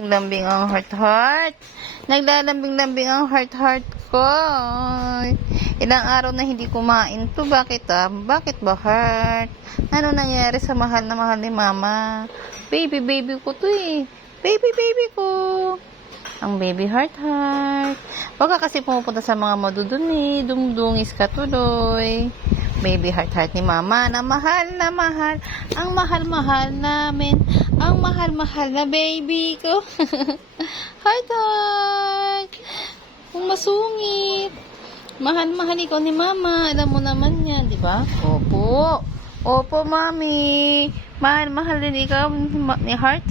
Lambing ang heart. Naglalambing-lambing ang heart ko. Ilang araw na hindi kumain to. Bakit Bakit ba heart? Ano nangyari sa mahal na mahal ni mama? Baby ko to eh. Baby ko. Ang baby heart. Huwag ka kasi pumupunta sa mga madudumi. Dumdungis ka tuloy. Baby heart ni mama na mahal. Ang mahal namin. Ang mahal na baby ko. heart. Kung masungit. Mahal ikaw ni mama. Alam mo naman yan, di ba? Opo, mami. Mahal din ikaw ni heart,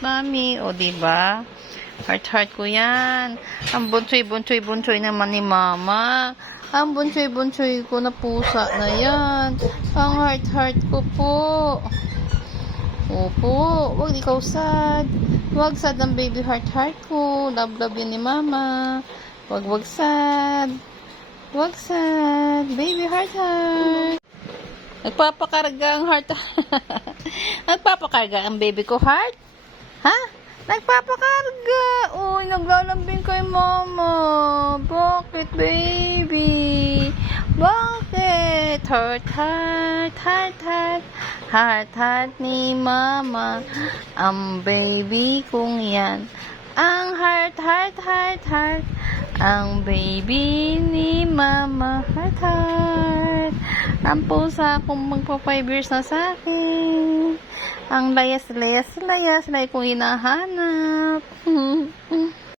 mami. O, di ba? Heart ko yan. Ang bunsoy naman ni mama. Ang bunsoy ko na pusa na yan. Ang heart ko po. Opo, wag ikaw sad. Wag sad ang baby heart ko. Love yun ni mama. Wag sad. Wag sad. Baby heart. Nagpapakarga ang heart. Nagpapakarga ang baby ko heart? Ha? Nagpapakarga. Uy, naglalambing kay mama. Bakit, baby? Bakit? Heart ni mama. Ang baby kong yan. Ang heart. Ang baby ni mama. Heart. Ang pusa kong magpa 5 years na sa akin. Ang layas kong hinahanap.